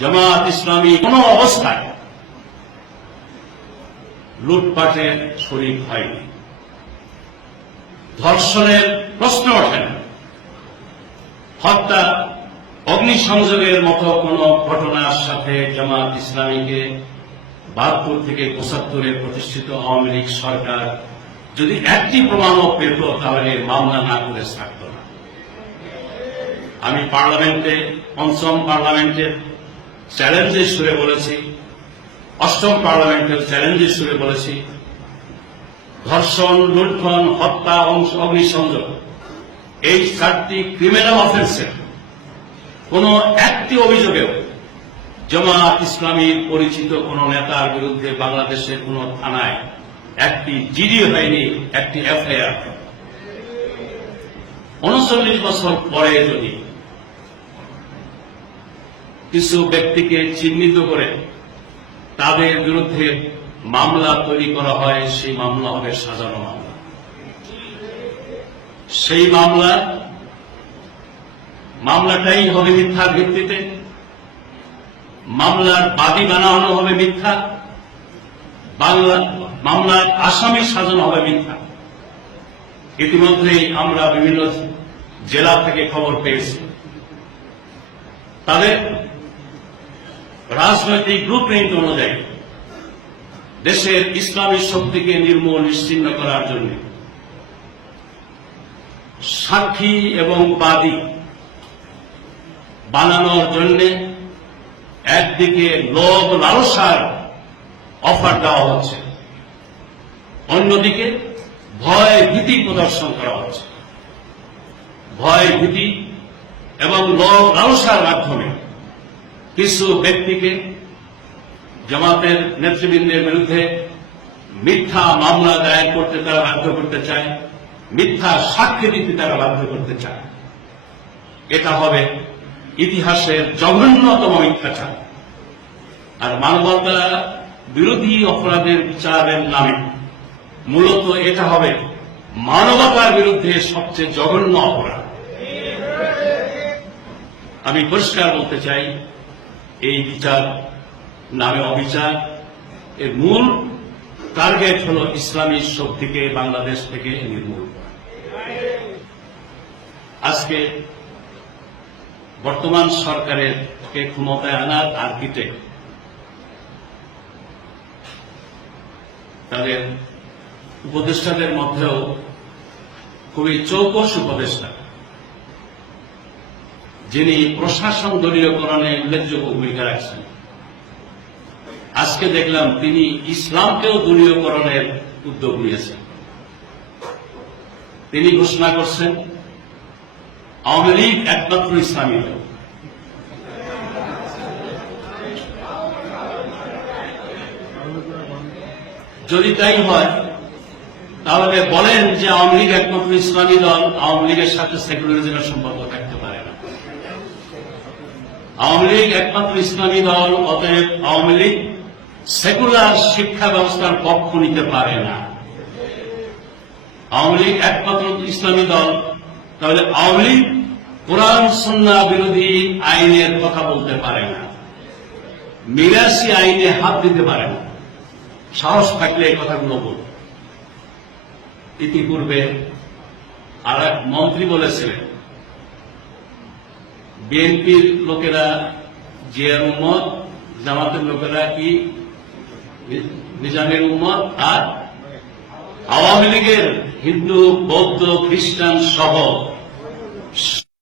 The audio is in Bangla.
জামাত ইসলামী কোন অবস্থায় লুটপাটের শরিক হয়নি। ধর্ষণের প্রশ্ন ওঠে না। হত্যা, অগ্নিসংযোগের মতো কোন ঘটনার সাথে জামাত ইসলামীকে বাহাত্তর থেকে পঁচাত্তরে প্রতিষ্ঠিত আওয়ামী লীগ সরকার যদি একটি প্রমাণও পেত, তাহলে মামলা না করে থাকত না। আমি পার্লামেন্টে, পঞ্চম পার্লামেন্টের চ্যালেঞ্জের সুরে বলেছি। অষ্টম পার্লামেন্টের চ্যালেঞ্জের সুরে বলেছি। ধর্ষণ, লুণ্ঠন, হত্যা, অংশ, অগ্নিসংযোগ, এই চারটি ক্রিমিনাল অফেন্সের কোন একটি অভিযোগেও জামাত ইসলামীর পরিচিত কোন নেতার বিরুদ্ধে বাংলাদেশের কোন থানায় একটি জিডি হয়নি, একটি এফআইআর। উনচল্লিশ বছর পরে যদি কিছু ব্যক্তিকে চিহ্নিত করে তাদের বিরুদ্ধে মামলা তৈরি করা হয়, সেই মামলা হবে সাজানো মামলা। সেই মামলা, মামলাটাই হবে মিথ্যার ভিত্তিতে। মামলার বাদী বানানো হবে মিথ্যা। বাংলা, মামলার আসামি সাজানো হবে মিথ্যা। ইতিমধ্যেই আমরা বিভিন্ন জেলা থেকে খবর পেয়েছি। তাদের রাজনৈতিক ব্লুপ্রিন্ট অনুযায়ী দেশের ইসলামী শক্তিকে নির্মূল নিশ্চিন্ন করার জন্য সাক্ষী এবং বাদী বানানোর জন্য একদিকে লোভ লালসার অফার দেওয়া হচ্ছে, অন্যদিকে ভয় ভীতি প্রদর্শন করা হচ্ছে। ভয় ভীতি এবং লালসার মাধ্যমে কিছু ব্যক্তিকে জামাতের নেতৃবৃন্দের বিরুদ্ধে মিথ্যা মামলা দায়ের করতে তারা বাধ্য করতে চায়, মিথ্যা সাক্ষী দিতে তারা বাধ্য করতে চায়। এটা হবে ইতিহাসের জঘন্যতম মিথ্যাচার। আর মানবতা বিরোধী অপরাধের বিচারের নামে মূলত এটা হবে মানবতার বিরুদ্ধে সবচেয়ে জঘন্য অপরাধ। আমি পরিষ্কার বলতে চাই এই বিচার নামে অবিচার, এর মূল টার্গেট হল ইসলামী শক্তিকে বাংলাদেশ থেকে নির্মূল করা। আজকে বর্তমান সরকারের কে ক্ষমতায় আনার আর্কিটেক্ট তাদের উপদেষ্টাদের মধ্যেও খুবই চৌকস উপদেষ্টা। যিনি প্রশাসন দলীয়করণে উল্লেখযোগ্য ভূমিকা রাখছেন। আজকে দেখলাম তিনি ইসলামকেও দলীয়করণের উদ্যোগ নিয়েছেন। তিনি ঘোষণা করছেন, আওয়ামী লীগ একমাত্র ইসলামী দল। যদি তাই হয়, তাহলে বলেন যে আওয়ামী লীগ একমাত্র ইসলামী দল, আওয়ামী লীগের সাথে সেকুলারিজমের সম্পর্ক আওয়ামী লীগ একমাত্র ইসলামী দল, অতএব আওয়ামী লীগ সেকুলার শিক্ষা ব্যবস্থার পক্ষ নিতে পারে না। আওয়ামী লীগ একমাত্র ইসলামী দল, তাহলে আওয়ামী লীগ কোরআন, সন্না, বিরোধী আইনের কথা বলতে পারে না। মিরাসি আইনে হাত দিতে পারে না। সাহস থাকলে এই কথাগুলো বলুন। ইতিপূর্বে আর এক মন্ত্রী বলেছিলেন বিএনপির লোকেরা জিয়ার উম্মত, জামাতের লোকেরা কি নিজামের উম্মত? আর আওয়ামী লীগের হিন্দু, বৌদ্ধ, খ্রিস্টান সহ